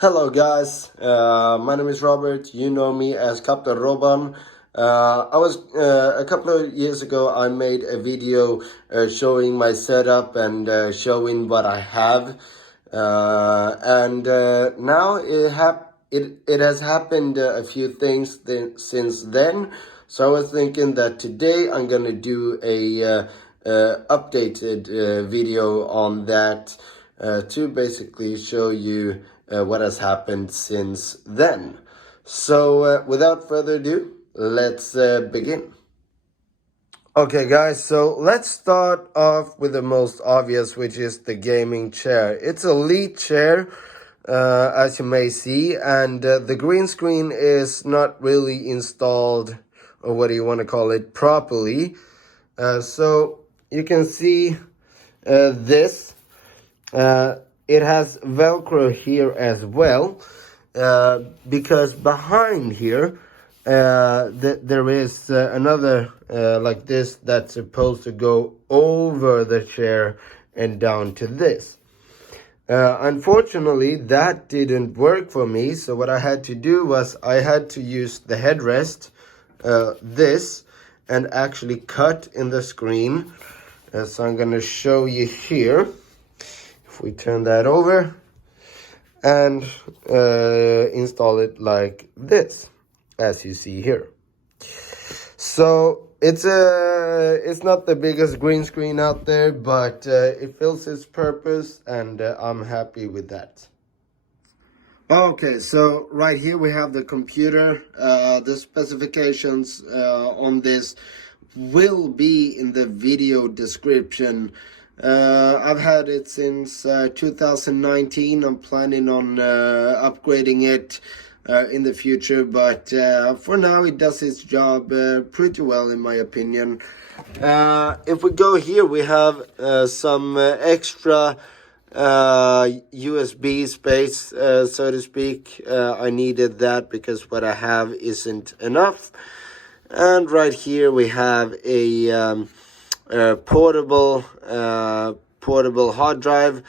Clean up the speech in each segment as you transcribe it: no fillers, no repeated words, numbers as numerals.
Hello guys, my name is Robert. You know me as Captain Robban. A couple of years ago I made a video showing my setup and showing what I have. Now it has happened a few things since then. So I was thinking that today I'm gonna do a updated video on that to basically show you what has happened since then. So without further ado, let's begin. Okay guys, so let's start off with the most obvious, which is the gaming chair. It's a Elite chair, as you may see, and the green screen is not really installed, or what do you want to call it, properly. So you can see this. It has Velcro here as well, because behind here there is another like this that's supposed to go over the chair and down to this. Unfortunately, that didn't work for me, so what I had to do was I had to use the headrest, this, and actually cut in the screen. So I'm going to show you here. If we turn that over and install it like this, as you see here. So it's not the biggest green screen out there, but it fills its purpose, and I'm happy with that. Okay, so right here we have the computer. The specifications on this will be in the video description. I've had it since 2019. I'm planning on upgrading it in the future, but for now it does its job pretty well, in my opinion. If we go here, we have some extra USB space, so to speak. I needed that because what I have isn't enough. And right here we have a portable hard drive,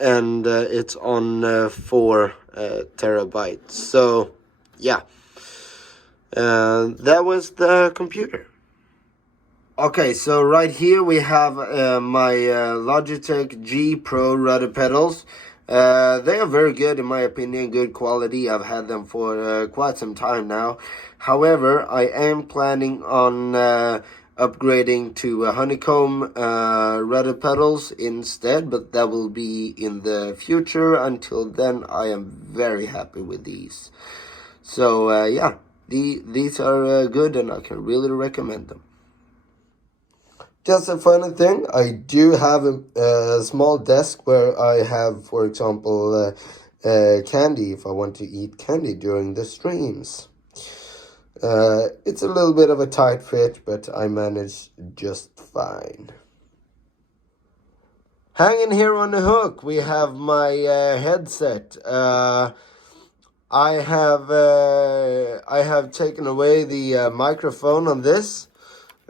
and it's on 4 terabytes. So yeah, that was the computer. Okay, so right here we have my Logitech G Pro rudder pedals. They are very good, in my opinion, good quality. I've had them for quite some time now. However, I am planning on upgrading to honeycomb rudder pedals instead, but that will be in the future. Until then, I am very happy with these. So yeah, these are good, and I can really recommend them. Just a funny thing, I do have a small desk where I have, for example, candy, if I want to eat candy during the streams. It's a little bit of a tight fit, but I manage just fine. Hanging here on the hook, we have my headset. I have taken away the microphone on this.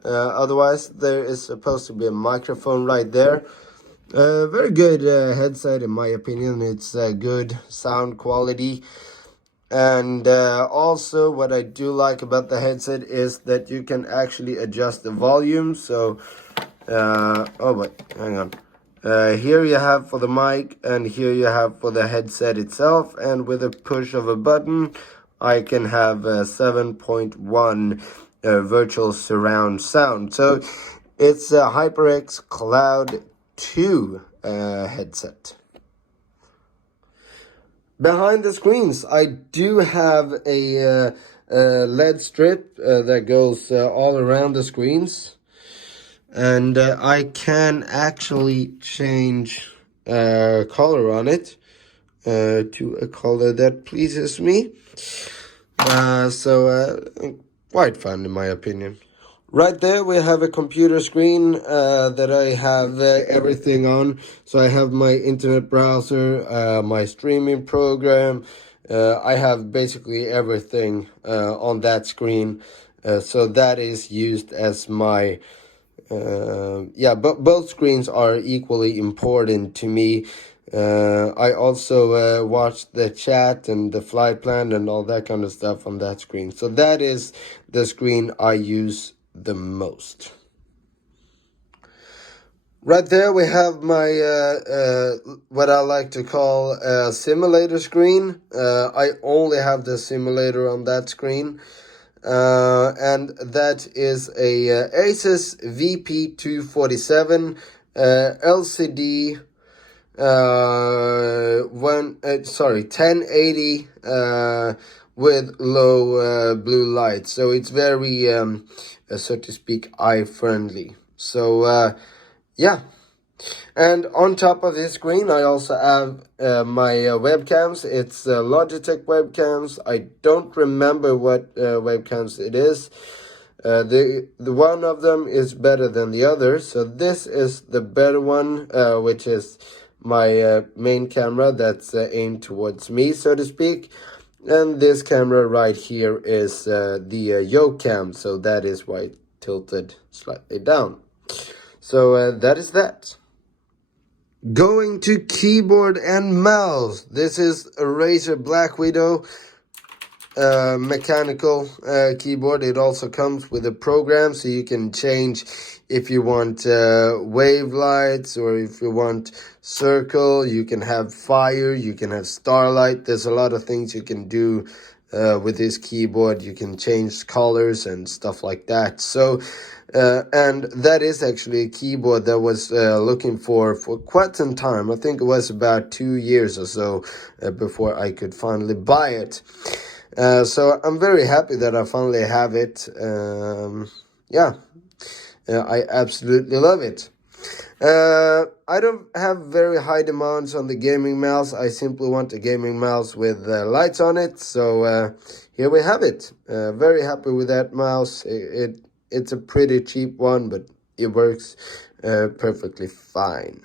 Otherwise, there is supposed to be a microphone right there. Very good headset, in my opinion. It's good sound quality. And also, what I do like about the headset is that you can actually adjust the volume. So, oh wait, hang on. Here you have for the mic, and here you have for the headset itself. And with a push of a button, I can have 7.1 virtual surround sound. So it's a HyperX Cloud 2 headset. Behind the screens, I do have a LED strip that goes all around the screens, and I can actually change color on it to a color that pleases me. Quite fun, in my opinion. Right there we have a computer screen that I have everything on. So I have my internet browser, my streaming program. I have basically everything on that screen. So that is used as my but both screens are equally important to me. I also watched the chat and the flight plan and all that kind of stuff on that screen. So that is the screen I use the most. Right there we have my what I like to call a simulator screen. I only have the simulator on that screen. And that is a Asus VP247 LCD 1080 with low blue light, so it's very so to speak eye friendly. So yeah. And on top of this screen, I also have my webcams. It's Logitech webcams. I don't remember what webcams it is. The one of them is better than the other. So this is the better one, which is my main camera that's aimed towards me, so to speak. And this camera right here is the Yoke cam. So that is why it tilted slightly down. So that is that. Going to keyboard and mouse. This is a Razer Black Widow mechanical keyboard. It also comes with a program, so you can change if you want wave lights or if you want circle. You can have fire, you can have starlight. There's a lot of things you can do with this keyboard. You can change colors and stuff like that. So and that is actually a keyboard that was looking for quite some time. I think it was about 2 years or so before I could finally buy it. So I'm very happy that I finally have it. Yeah, I absolutely love it. I don't have very high demands on the gaming mouse. I simply want a gaming mouse with lights on it. So here we have it. Very happy with that mouse. It's a pretty cheap one, but it works perfectly fine.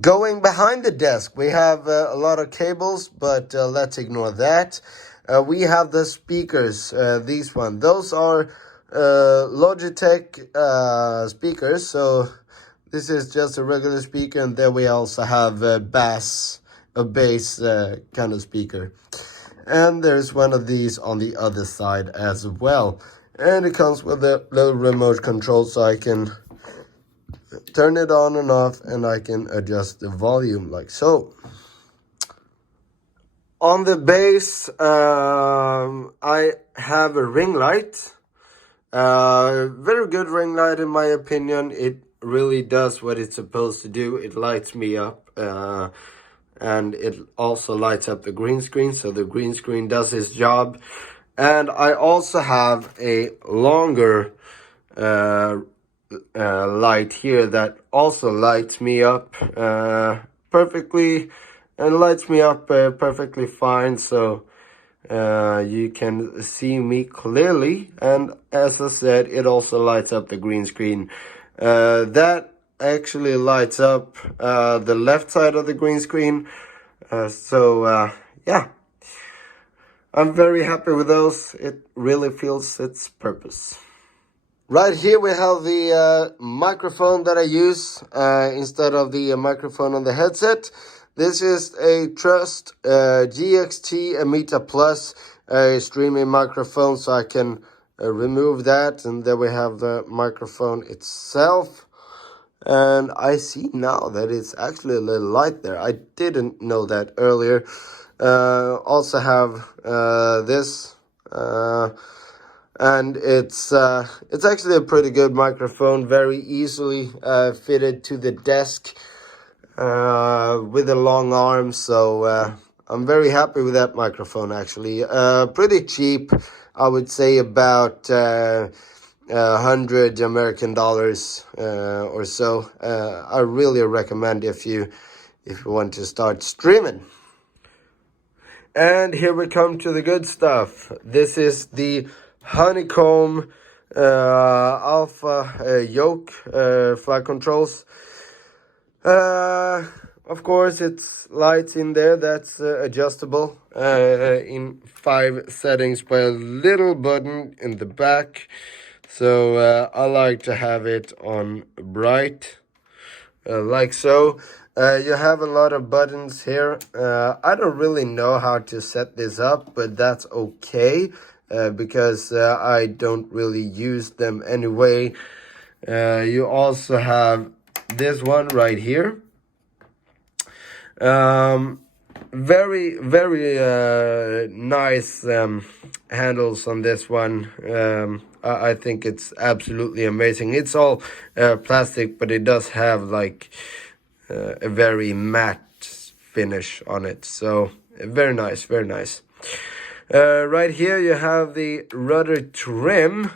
Going behind the desk, we have a lot of cables, but let's ignore that. We have the speakers, these one. Those are Logitech speakers, so this is just a regular speaker, and then we also have a bass kind of speaker. And there's one of these on the other side as well. And it comes with a little remote control, so I can turn it on and off, and I can adjust the volume like so. On the base, I have a ring light. Very good ring light in my opinion. It really does what it's supposed to do. It lights me up, and it also lights up the green screen, so the green screen does its job. And I also have a longer light here that also lights me up perfectly, and lights me up perfectly fine, so you can see me clearly. And as I said, it also lights up the green screen. That actually lights up the left side of the green screen. Yeah, I'm very happy with those. It really feels its purpose. Right here we have the microphone that I use instead of the microphone on the headset. This is a Trust GXT Amita Plus streaming microphone, so I can remove that. And then we have the microphone itself. And I see now that it's actually a little light there. I didn't know that earlier. Also have this, and it's actually a pretty good microphone, very easily fitted to the desk with a long arm. So I'm very happy with that microphone. Actually, pretty cheap. I would say about $100 American or so. I really recommend if you want to start streaming. And here we come to the good stuff. This is the Honeycomb Alpha Yoke flight controls. Of course, it's lights in there that's adjustable in 5 settings by a little button in the back. So I like to have it on bright. like so. You have a lot of buttons here. I don't really know how to set this up, but that's okay, because I don't really use them anyway. You also have this one right here. Very, very nice handles on this one. I think it's absolutely amazing. It's all plastic, but it does have like a very matte finish on it. So very nice, very nice. Right here you have the Rudder Trim.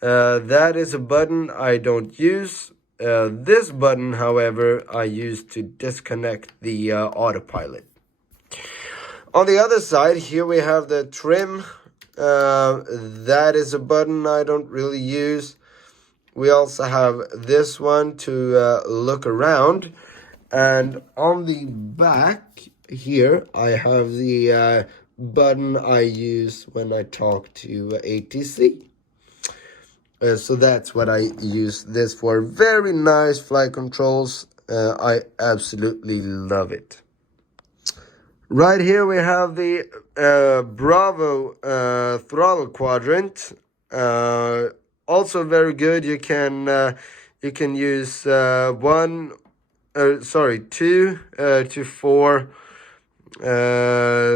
That is a button I don't use. This button, however, I use to disconnect the autopilot. On the other side, here we have the trim. That is a button I don't really use. We also have this one to look around. And on the back here, I have the button I use when I talk to ATC. So that's what I use this for. Very nice flight controls. I absolutely love it. Right here we have the Bravo throttle quadrant. Also very good. You can use 2 to 4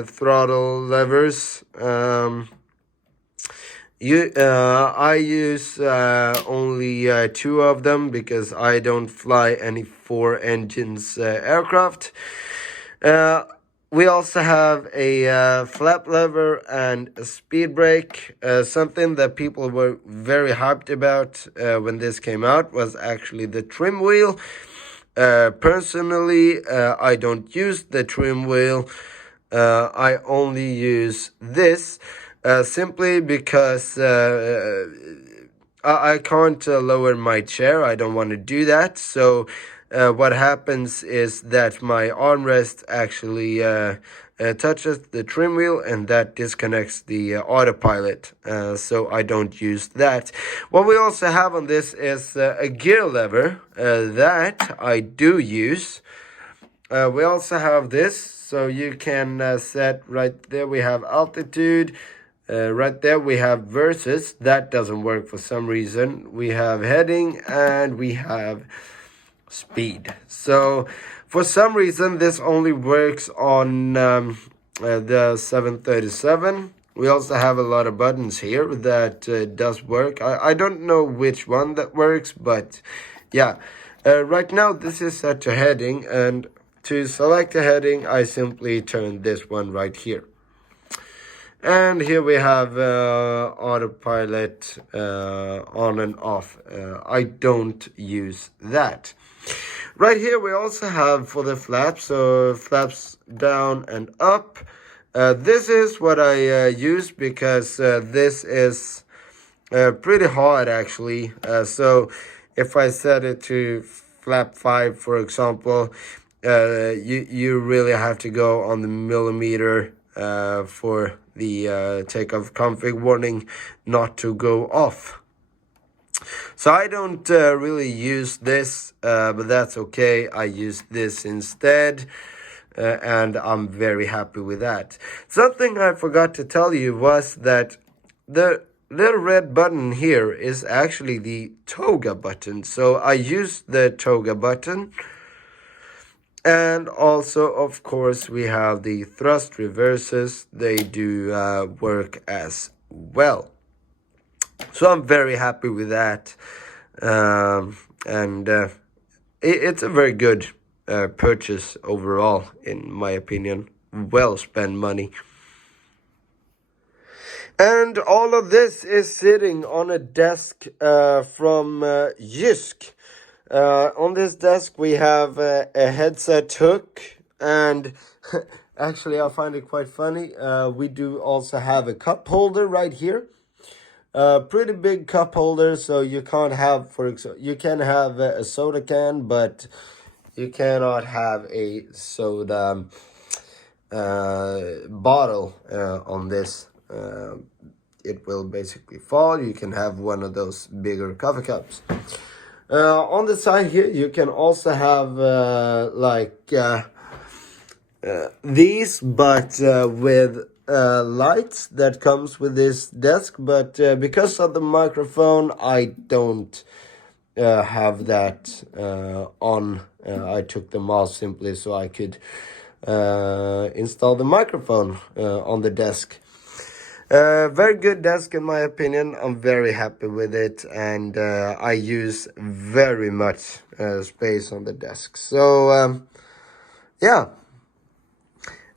throttle levers. I use only 2 of them because I don't fly any 4 engines aircraft. We also have a flap lever and a speed brake. Something that people were very hyped about when this came out was actually the trim wheel. Personally, I don't use the trim wheel. I only use this simply because I can't lower my chair. I don't want to do that. So what happens is that my armrest actually touches the trim wheel, and that disconnects the autopilot. So I don't use that. What we also have on this is a gear lever that I do use. We also have this, so you can set right there. We have altitude. Right there we have versus. That doesn't work for some reason. We have heading and we have speed. So for some reason this only works on the 737. We also have a lot of buttons here that does work. I don't know which one that works, but yeah. Right now this is set to heading, and to select a heading I simply turn this one right here. And here we have autopilot on and off. I don't use that. Right here we also have for the flaps, so flaps down and up. This is what I use because this is pretty hard actually. So if I set it to flap 5, for example, you really have to go on the millimeter for the takeoff config warning not to go off. So I don't really use this, but that's okay. I use this instead, and I'm very happy with that. Something I forgot to tell you was that the little red button here is actually the toga button. So I use the toga button. And also, of course, we have the thrust reverses. They do work as well. So I'm very happy with that. It's a very good purchase overall, in my opinion. Well spent money. And all of this is sitting on a desk from Jysk. On this desk we have a headset hook, and actually I find it quite funny. We do also have a cup holder right here. Pretty big cup holder, so you can't have, for example, you can have a soda can, but you cannot have a soda bottle on this. It will basically fall. You can have one of those bigger coffee cups. On the side here, you can also have these, but with lights that comes with this desk. But because of the microphone, I don't have that on. I took them off simply so I could install the microphone on the desk. Very good desk in my opinion. I'm very happy with it, and I use very much space on the desk. So yeah,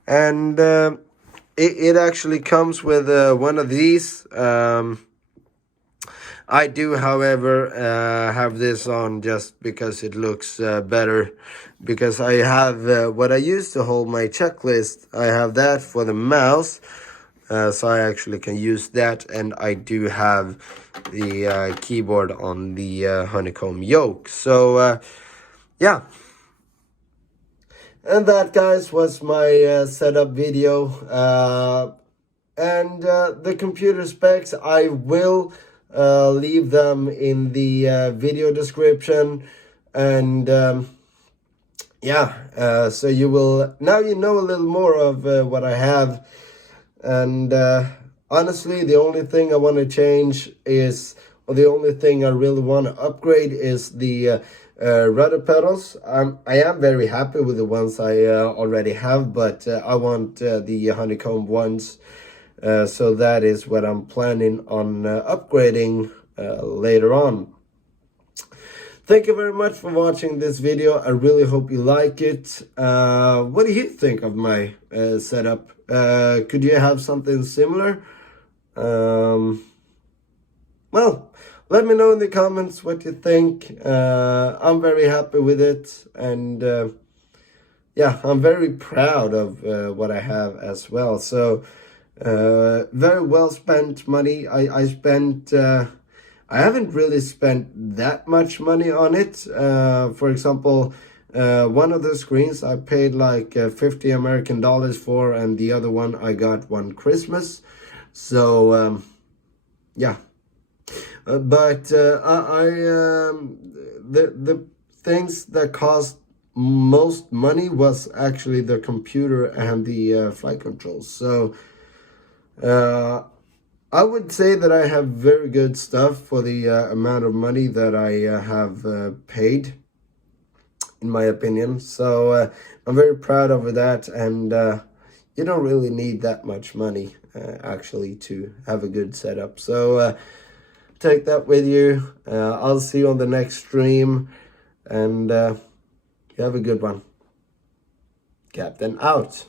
and it actually comes with one of these. I do, however, have this on just because it looks better, because I have what I use to hold my checklist. I have that for the mouse, so I actually can use that, and I do have the keyboard on the honeycomb yoke. So yeah, and that, guys, was my setup video, and the computer specs I will leave them in the video description, and yeah, so you will now know a little more of what I have. And honestly, the only thing I want to change is, or the only thing I really want to upgrade is the rudder pedals. I am very happy with the ones I already have, but I want the honeycomb ones. So that is what I'm planning on upgrading later on. Thank you very much for watching this video. I really hope you like it. What do you think of my setup? Could you have something similar? Well, let me know in the comments what you think. I'm very happy with it, and yeah, I'm very proud of what I have as well. So very well spent money. I spent I haven't really spent that much money on it. For example, one of the screens I paid like 50 American dollars for, and the other one I got one Christmas. So yeah, but the things that cost most money was actually the computer and the flight controls. So I would say that I have very good stuff for the amount of money that I have paid, in my opinion. So I'm very proud of that, and you don't really need that much money actually to have a good setup. So take that with you. I'll see you on the next stream, and you have a good one. Captain out.